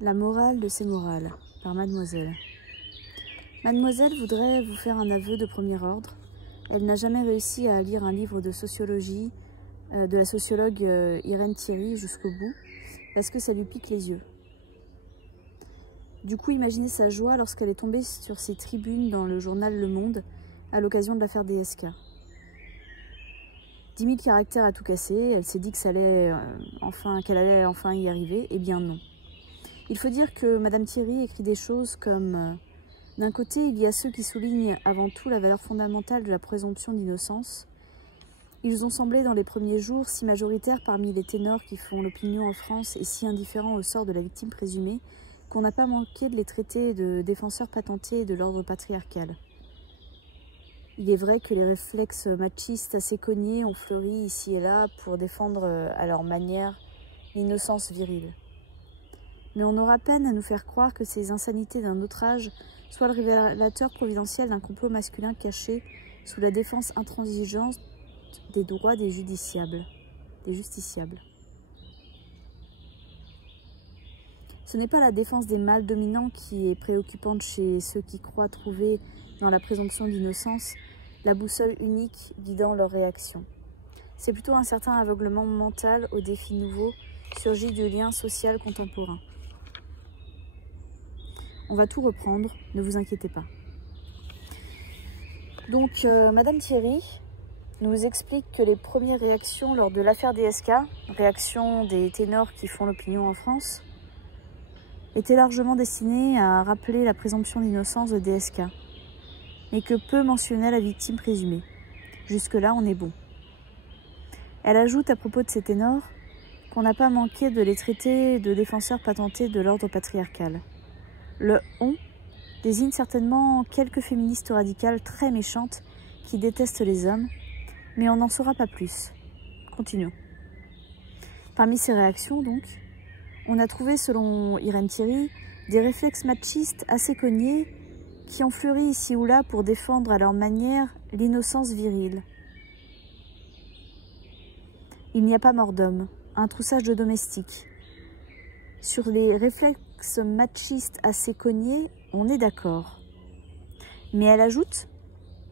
La morale de ces morales, par Mademoiselle. Mademoiselle voudrait vous faire un aveu de premier ordre. Elle n'a jamais réussi à lire un livre de sociologie de la sociologue Irène Thierry jusqu'au bout, parce que ça lui pique les yeux. Du coup, imaginez sa joie lorsqu'elle est tombée sur ces tribunes dans le journal Le Monde à l'occasion de l'affaire DSK. 10 000 caractères à tout casser, elle s'est dit que qu'elle allait enfin y arriver, eh bien non. Il faut dire que Madame Thierry écrit des choses comme d'un côté, il y a ceux qui soulignent avant tout la valeur fondamentale de la présomption d'innocence. Ils ont semblé dans les premiers jours si majoritaires parmi les ténors qui font l'opinion en France et si indifférents au sort de la victime présumée qu'on n'a pas manqué de les traiter de défenseurs patentés de l'ordre patriarcal. Il est vrai que les réflexes machistes assez cognés ont fleuri ici et là pour défendre à leur manière l'innocence virile. Mais on aura peine à nous faire croire que ces insanités d'un autre âge soient le révélateur providentiel d'un complot masculin caché sous la défense intransigeante des droits des justiciables. Ce n'est pas la défense des mâles dominants qui est préoccupante chez ceux qui croient trouver dans la présomption d'innocence la boussole unique guidant leur réaction. C'est plutôt un certain aveuglement mental aux défis nouveaux surgis du lien social contemporain. On va tout reprendre, ne vous inquiétez pas. Donc, Madame Thierry nous explique que les premières réactions lors de l'affaire DSK, réactions des ténors qui font l'opinion en France, étaient largement destinées à rappeler la présomption d'innocence de DSK, mais que peu mentionnaient la victime présumée. Jusque-là, on est bon. Elle ajoute à propos de ces ténors qu'on n'a pas manqué de les traiter de défenseurs patentés de l'ordre patriarcal. Le « on » désigne certainement quelques féministes radicales très méchantes qui détestent les hommes, mais on n'en saura pas plus. Continuons. Parmi ces réactions, donc, on a trouvé, selon Irène Thierry, des réflexes machistes assez cognés qui ont fleuri ici ou là pour défendre à leur manière l'innocence virile. Il n'y a pas mort d'homme, un troussage de domestique. Sur les réflexes machistes assez cognés, on est d'accord. Mais elle ajoute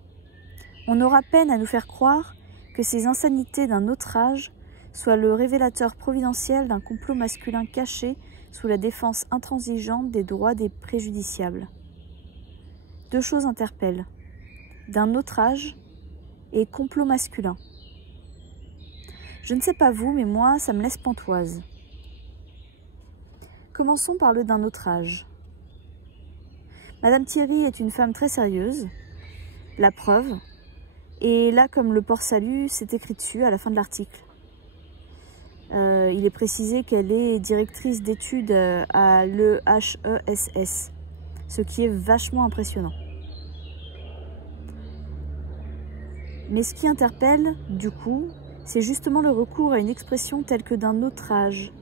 « On aura peine à nous faire croire que ces insanités d'un autre âge soient le révélateur providentiel d'un complot masculin caché sous la défense intransigeante des droits des préjudiciables. » Deux choses interpellent. D'un autre âge et complot masculin. Je ne sais pas vous, mais moi, ça me laisse pantoise. Commençons par le d'un autre âge. Madame Thierry est une femme très sérieuse, la preuve, et là, comme le port-salut, c'est écrit dessus à la fin de l'article. Il est précisé qu'elle est directrice d'études à l'EHESS, ce qui est vachement impressionnant. Mais ce qui interpelle, du coup, c'est justement le recours à une expression telle que d'un autre âge,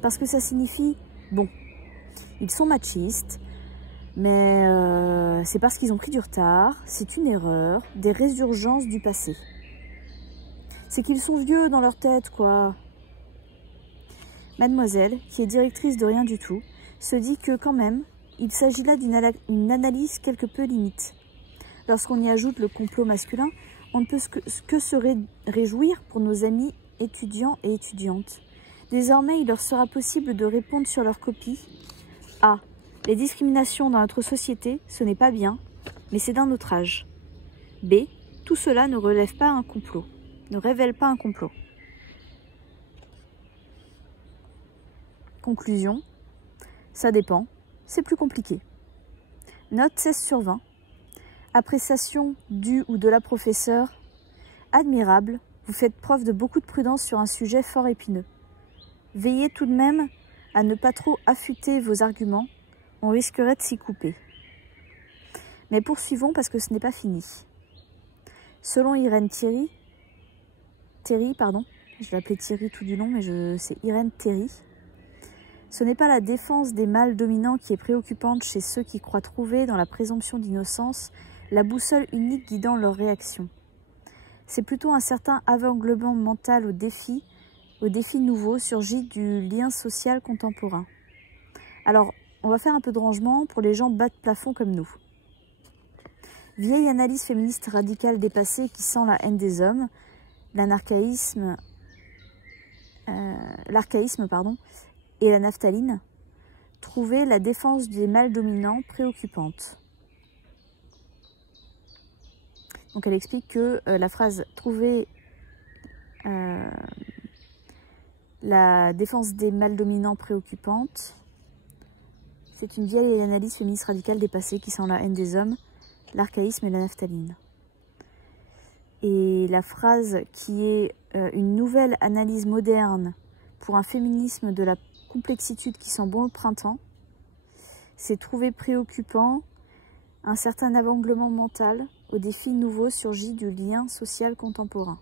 parce que ça signifie bon, ils sont machistes, mais c'est parce qu'ils ont pris du retard, c'est une erreur, des résurgences du passé. C'est qu'ils sont vieux dans leur tête, quoi. Mademoiselle, qui est directrice de rien du tout, se dit que quand même, il s'agit là d'une analyse quelque peu limite. Lorsqu'on y ajoute le complot masculin, on ne peut que se réjouir pour nos amis étudiants et étudiantes. Désormais, il leur sera possible de répondre sur leur copie. A. Les discriminations dans notre société, ce n'est pas bien, mais c'est d'un autre âge. B. Tout cela ne révèle pas un complot. Conclusion. Ça dépend, c'est plus compliqué. Note 16/20. Appréciation du ou de la professeure. Admirable, vous faites preuve de beaucoup de prudence sur un sujet fort épineux. Veillez tout de même à ne pas trop affûter vos arguments, on risquerait de s'y couper. Mais poursuivons parce que ce n'est pas fini. Selon Irène Thierry, je vais appeler Thierry tout du long, mais c'est Irène Thierry, ce n'est pas la défense des mâles dominants qui est préoccupante chez ceux qui croient trouver dans la présomption d'innocence la boussole unique guidant leur réaction. C'est plutôt un certain aveuglement mental aux défis nouveaux surgis du lien social contemporain. Alors, on va faire un peu de rangement pour les gens bas de plafond comme nous. Vieille analyse féministe radicale dépassée qui sent la haine des hommes, l'archaïsme et la naphtaline, trouver la défense des mâles dominants préoccupante. Donc elle explique que la phrase « trouver la défense des mâles dominants préoccupante », c'est une vieille analyse féministe radicale dépassée qui sent la haine des hommes, l'archaïsme et la naphtaline. Et la phrase qui est une nouvelle analyse moderne pour un féminisme de la complexitude qui sent bon le printemps, c'est trouver préoccupant un certain aveuglement mental aux défis nouveaux surgis du lien social contemporain.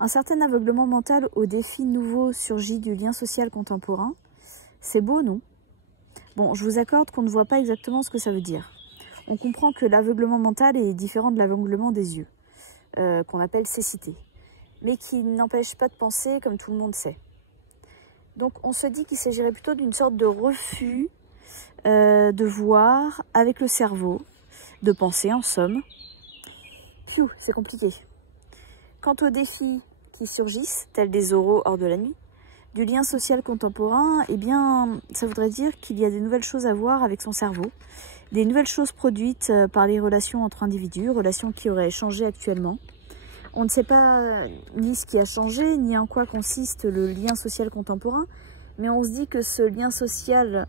Un certain aveuglement mental aux défis nouveaux surgis du lien social contemporain, c'est beau, non? Bon, je vous accorde qu'on ne voit pas exactement ce que ça veut dire. On comprend que l'aveuglement mental est différent de l'aveuglement des yeux, qu'on appelle cécité, mais qui n'empêche pas de penser comme tout le monde sait. Donc on se dit qu'il s'agirait plutôt d'une sorte de refus de voir avec le cerveau, de penser en somme. Piou, c'est compliqué. Quant aux défis qui surgissent, tels des oraux hors de la nuit, du lien social contemporain, eh bien, ça voudrait dire qu'il y a des nouvelles choses à voir avec son cerveau, des nouvelles choses produites par les relations entre individus, relations qui auraient changé actuellement. On ne sait pas ni ce qui a changé, ni en quoi consiste le lien social contemporain, mais on se dit que ce lien social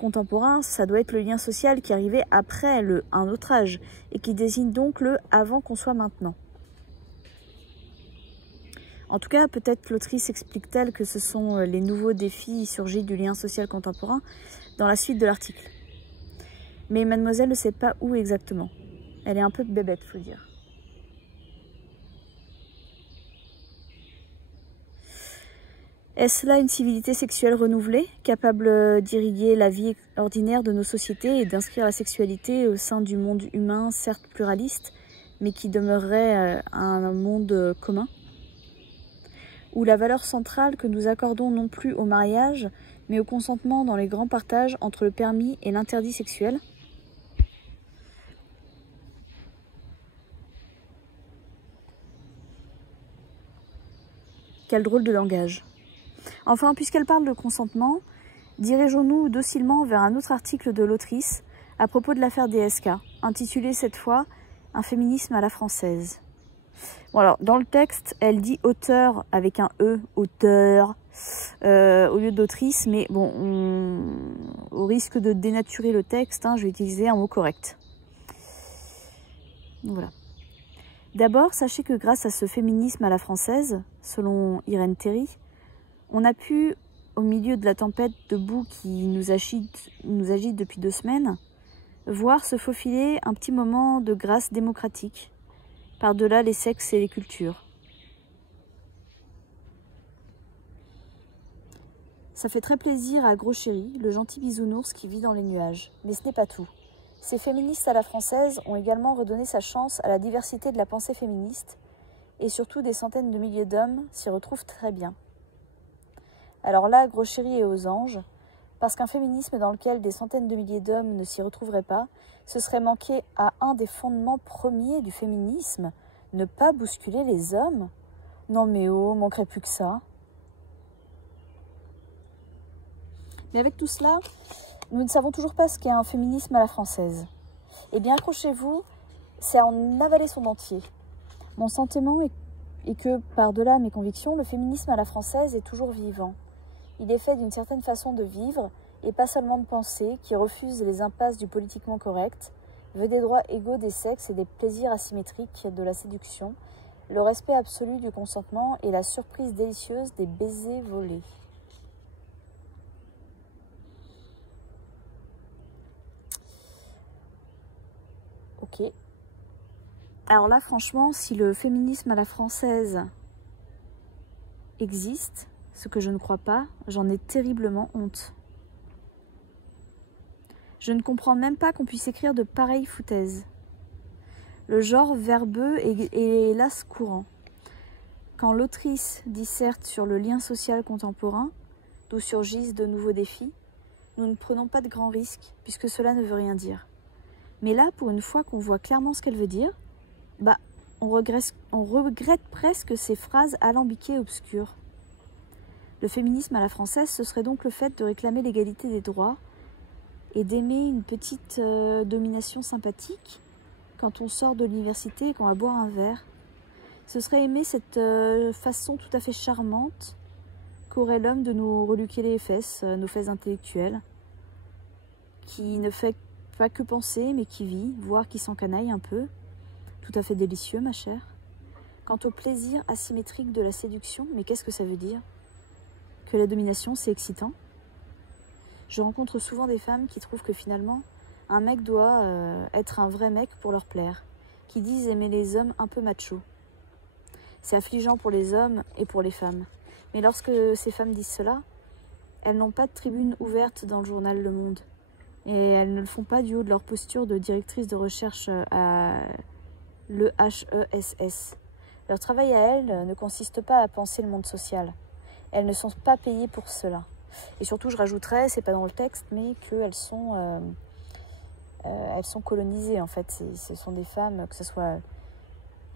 contemporain, ça doit être le lien social qui arrivait après un autre âge, et qui désigne donc le « avant qu'on soit maintenant ». En tout cas, peut-être l'autrice explique-t-elle que ce sont les nouveaux défis surgis du lien social contemporain dans la suite de l'article. Mais mademoiselle ne sait pas où exactement. Elle est un peu bébête, faut dire. Est-ce là une civilité sexuelle renouvelée, capable d'irriguer la vie ordinaire de nos sociétés et d'inscrire la sexualité au sein du monde humain, certes pluraliste, mais qui demeurerait un monde commun ? Où la valeur centrale que nous accordons non plus au mariage, mais au consentement dans les grands partages entre le permis et l'interdit sexuel ? Quel drôle de langage. Enfin, puisqu'elle parle de consentement, dirigeons-nous docilement vers un autre article de l'autrice à propos de l'affaire DSK, intitulé cette fois « Un féminisme à la française ». Bon alors, dans le texte, elle dit auteur avec un E, auteur, au lieu d'autrice, mais bon, au risque de dénaturer le texte, je vais utiliser un mot correct. Donc, voilà. D'abord, sachez que grâce à ce féminisme à la française, selon Irène Théry, on a pu, au milieu de la tempête de boue qui nous agite depuis 2 semaines, voir se faufiler un petit moment de grâce démocratique, par-delà les sexes et les cultures. Ça fait très plaisir à Gros Chéri, le gentil bisounours qui vit dans les nuages. Mais ce n'est pas tout. Ces féministes à la française ont également redonné sa chance à la diversité de la pensée féministe, et surtout des centaines de milliers d'hommes s'y retrouvent très bien. Alors là, Gros Chéri est aux anges, parce qu'un féminisme dans lequel des centaines de milliers d'hommes ne s'y retrouveraient pas, ce serait manquer à un des fondements premiers du féminisme, ne pas bousculer les hommes. Non mais oh, manquerait plus que ça. Mais avec tout cela, nous ne savons toujours pas ce qu'est un féminisme à la française. Eh bien, accrochez-vous, c'est à en avaler son entier. Mon sentiment est que, par-delà mes convictions, le féminisme à la française est toujours vivant. Il est fait d'une certaine façon de vivre, et pas seulement de penser, qui refuse les impasses du politiquement correct, veut des droits égaux des sexes et des plaisirs asymétriques de la séduction, le respect absolu du consentement et la surprise délicieuse des baisers volés. Ok. Alors là, franchement, si le féminisme à la française existe, ce que je ne crois pas, j'en ai terriblement honte. Je ne comprends même pas qu'on puisse écrire de pareilles foutaises. Le genre verbeux est hélas courant. Quand l'autrice disserte sur le lien social contemporain, d'où surgissent de nouveaux défis, nous ne prenons pas de grands risques, puisque cela ne veut rien dire. Mais là, pour une fois qu'on voit clairement ce qu'elle veut dire, on regrette presque ces phrases alambiquées et obscures. Le féminisme à la française, ce serait donc le fait de réclamer l'égalité des droits et d'aimer une petite domination sympathique quand on sort de l'université et qu'on va boire un verre. Ce serait aimer cette façon tout à fait charmante qu'aurait l'homme de nous reluquer les fesses, nos fesses intellectuelles, qui ne fait pas que penser, mais qui vit, voire qui s'encanaille un peu. Tout à fait délicieux, ma chère. Quant au plaisir asymétrique de la séduction, mais qu'est-ce que ça veut dire? Que la domination, c'est excitant? Je rencontre souvent des femmes qui trouvent que finalement, un mec doit être un vrai mec pour leur plaire, qui disent aimer les hommes un peu machos. C'est affligeant pour les hommes et pour les femmes. Mais lorsque ces femmes disent cela, elles n'ont pas de tribune ouverte dans le journal Le Monde. Et elles ne le font pas du haut de leur posture de directrice de recherche à l'EHESS. Leur travail à elles ne consiste pas à penser le monde social. Elles ne sont pas payées pour cela. Et surtout, je rajouterais, c'est pas dans le texte, mais qu'elles sont, elles sont colonisées en fait. Ce sont des femmes, que ce soit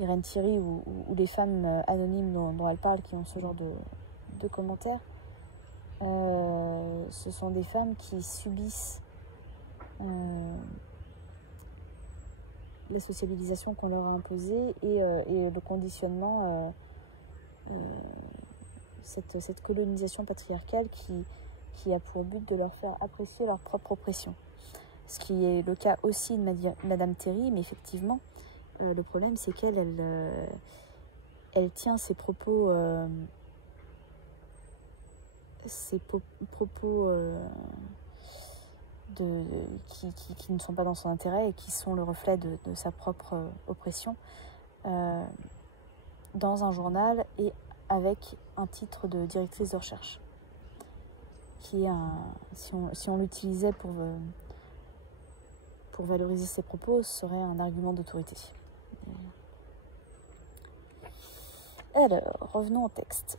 Irène Thierry ou les femmes anonymes dont elle parle, qui ont ce genre de commentaires. Ce sont des femmes qui subissent la sociabilisation qu'on leur a imposée et le conditionnement, cette colonisation patriarcale qui a pour but de leur faire apprécier leur propre oppression. Ce qui est le cas aussi de Madame Terry, mais effectivement, le problème c'est qu'elle elle tient ses propos, qui ne sont pas dans son intérêt et qui sont le reflet de sa propre oppression dans un journal et avec un titre de directrice de recherche qui est si on l'utilisait pour valoriser ses propos, ce serait un argument d'autorité. Alors, revenons au texte.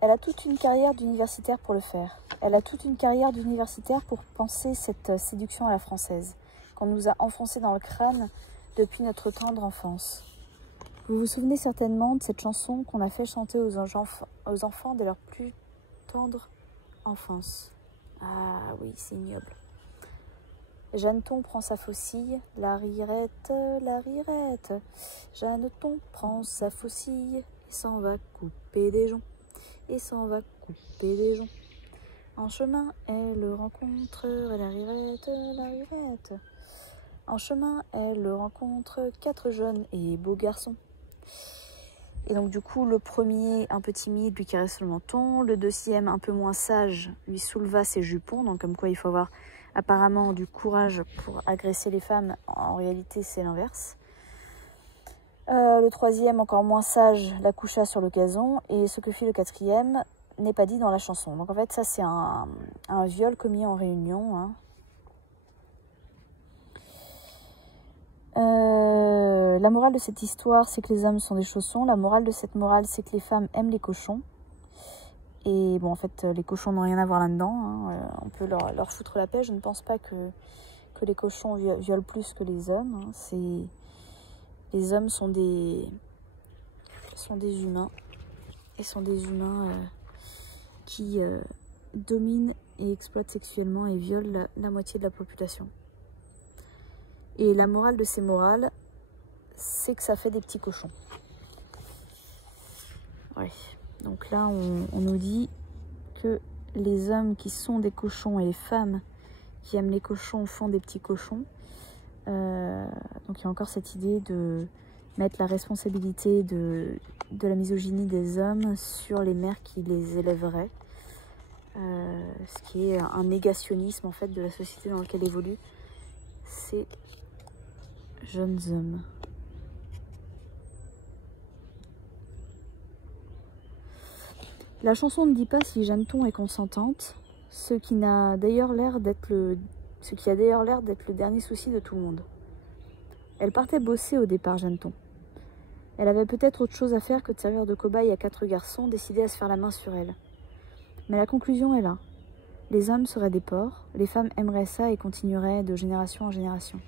Elle a toute une carrière d'universitaire pour le faire. Elle a toute une carrière d'universitaire pour penser cette séduction à la française, qu'on nous a enfoncée dans le crâne depuis notre tendre enfance. Vous vous souvenez certainement de cette chanson qu'on a fait chanter aux enfants dès leur plus tendre enfance. Ah oui, c'est ignoble. Jeanneton prend sa faucille, la rirette, la rirette. Jeanneton prend sa faucille et s'en va couper des joncs. Et s'en va couper des joncs. En chemin, elle rencontre la rirette, la rirette. En chemin, elle rencontre 4 jeunes et beaux garçons. Et donc du coup, le premier, un peu timide, lui caresse le menton. Le deuxième, un peu moins sage, lui souleva ses jupons. Donc comme quoi, il faut avoir apparemment du courage pour agresser les femmes. En réalité, c'est l'inverse. Le troisième, encore moins sage, la coucha sur le gazon. Et ce que fit le quatrième n'est pas dit dans la chanson. Donc en fait, ça c'est un viol commis en réunion. Hein. La morale de cette histoire, c'est que les hommes sont des chaussons. La morale de cette morale, c'est que les femmes aiment les cochons. Et bon, en fait, les cochons n'ont rien à voir là-dedans. Hein. On peut leur foutre la paix. Je ne pense pas que les cochons violent plus que les hommes. Hein. Les hommes sont des humains. Et sont des humains qui dominent et exploitent sexuellement et violent la moitié de la population. Et la morale de ces morales, c'est que ça fait des petits cochons. Ouais. Donc là, on nous dit que les hommes qui sont des cochons et les femmes qui aiment les cochons font des petits cochons. Donc il y a encore cette idée de mettre la responsabilité de la misogynie des hommes sur les mères qui les élèveraient. Ce qui est un négationnisme en fait de la société dans laquelle évoluent ces jeunes hommes. La chanson ne dit pas si Jeanneton est consentante, ce qui a d'ailleurs l'air d'être le dernier souci de tout le monde. Elle partait bosser au départ, Jeanneton. Elle avait peut-être autre chose à faire que de servir de cobaye à 4 garçons décidés à se faire la main sur elle. Mais la conclusion est là. Les hommes seraient des porcs, les femmes aimeraient ça et continueraient de génération en génération.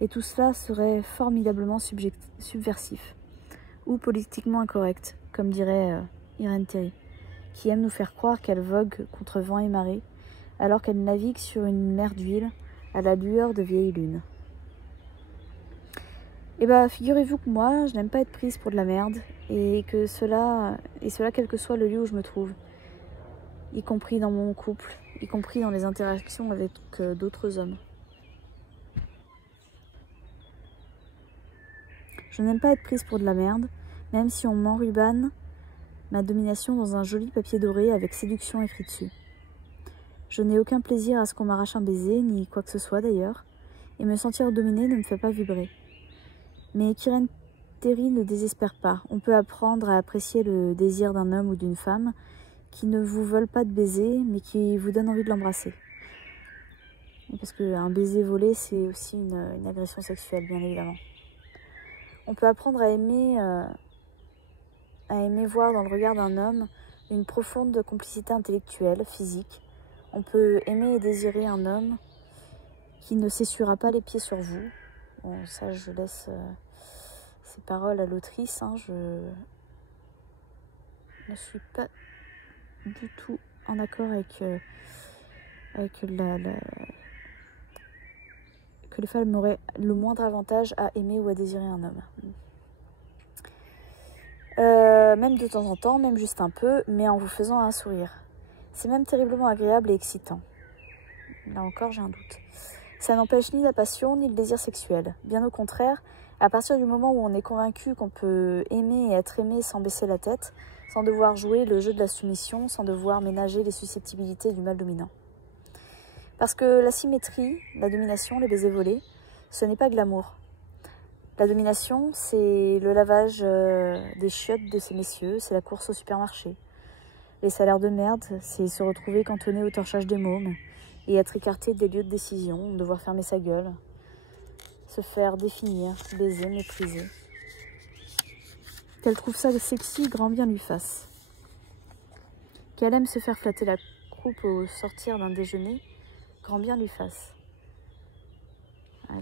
Et tout cela serait formidablement subversif, ou politiquement incorrect, comme dirait Irène Théry, qui aime nous faire croire qu'elle vogue contre vent et marée, alors qu'elle navigue sur une mer d'huile à la lueur de vieilles lunes. Et bah, figurez-vous que moi, je n'aime pas être prise pour de la merde, et cela quel que soit le lieu où je me trouve, y compris dans mon couple, y compris dans les interactions avec d'autres hommes. Je n'aime pas être prise pour de la merde, même si on m'enrubane ma domination dans un joli papier doré avec séduction écrit dessus. Je n'ai aucun plaisir à ce qu'on m'arrache un baiser, ni quoi que ce soit d'ailleurs, et me sentir dominée ne me fait pas vibrer. Mais qu'Irène Théry ne désespère pas. On peut apprendre à apprécier le désir d'un homme ou d'une femme qui ne vous veulent pas de baiser, mais qui vous donnent envie de l'embrasser. Parce qu'un baiser volé, c'est aussi une agression sexuelle, bien évidemment. On peut apprendre à aimer voir dans le regard d'un homme une profonde complicité intellectuelle, physique. On peut aimer et désirer un homme qui ne s'essuiera pas les pieds sur vous. Bon, ça, je laisse ces paroles à l'autrice. Hein. Je ne suis pas du tout en accord avec que les femmes auraient le moindre avantage à aimer ou à désirer un homme. Même de temps en temps, même juste un peu, mais en vous faisant un sourire. C'est même terriblement agréable et excitant. Là encore, j'ai un doute. Ça n'empêche ni la passion, ni le désir sexuel. Bien au contraire, à partir du moment où on est convaincu qu'on peut aimer et être aimé sans baisser la tête, sans devoir jouer le jeu de la soumission, sans devoir ménager les susceptibilités du mal dominant. Parce que la symétrie, la domination, les baisers volés, ce n'est pas glamour. La domination, c'est le lavage des chiottes de ces messieurs, c'est la course au supermarché. Les salaires de merde, c'est se retrouver cantonné au torchage des mômes et être écarté des lieux de décision, devoir fermer sa gueule, se faire définir, baiser, mépriser. Qu'elle trouve ça sexy, grand bien lui fasse. Qu'elle aime se faire flatter la croupe au sortir d'un déjeuner, grand bien lui fasse.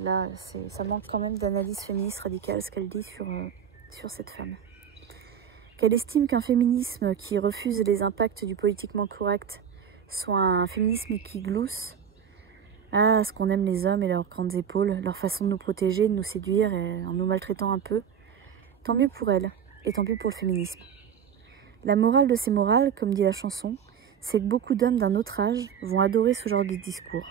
Là, ça manque quand même d'analyse féministe radicale, ce qu'elle dit sur cette femme. Qu'elle estime qu'un féminisme qui refuse les impacts du politiquement correct soit un féminisme qui glousse. Ah, ce qu'on aime les hommes et leurs grandes épaules, leur façon de nous protéger, de nous séduire et en nous maltraitant un peu. Tant mieux pour elle, et tant mieux pour le féminisme. La morale de ces morales, comme dit la chanson, c'est que beaucoup d'hommes d'un autre âge vont adorer ce genre de discours.